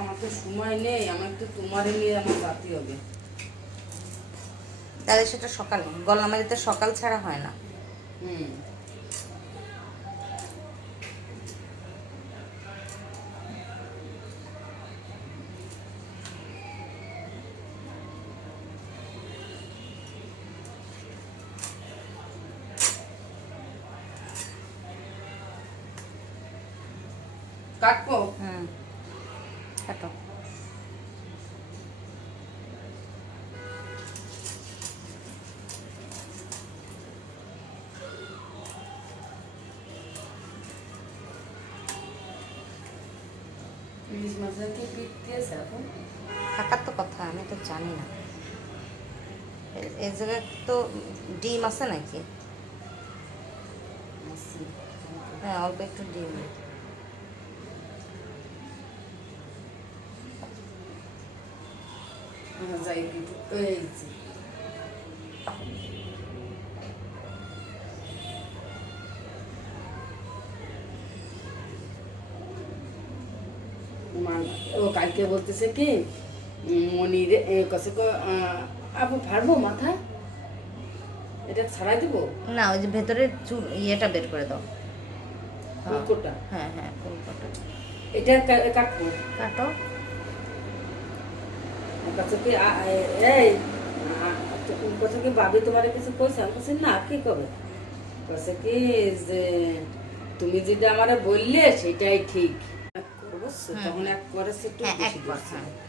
আমার তো সময় নেই, আমার তো তোমারে নিয়ে আমার রাতে হবে। তাহলে সেটা সকালে, গলামারিতে সকাল ছাড়া হয় না। হুম, কাটবো। কাটো। ইলিশ মাছের কি পিঠ দিয়েছে এখন? থাকার তো কথা, আমি তো জানি না। এই জায়গায় তো ডিম আছে নাকি? হ্যাঁ, অল্প একটু ডিম। যাই কিন্তু এই যে ও কালকে বলতেছে কি মনির কাছে আপু ভারবো মাথা, এটা ছাড়াই দেবো না, ওই যে ভেতরের চুল ইয়েটা বের করে দাও। ফুলকোটা। হ্যাঁ হ্যাঁ, ফুলকোটা এটা কাটবো। কাটো। ওর কাছে কি এই ওর কাছে কি ভাবি তোমার কিছু কইছে? আমি বলছি না, কি কবে? কাছে কি যে তুমি যেটা আমারে বললে সেটাই ঠিক করবো, তখন এক করে একটু হ্যাঁ, বেশি একবার, দিচ্ছি। হ্যাঁ।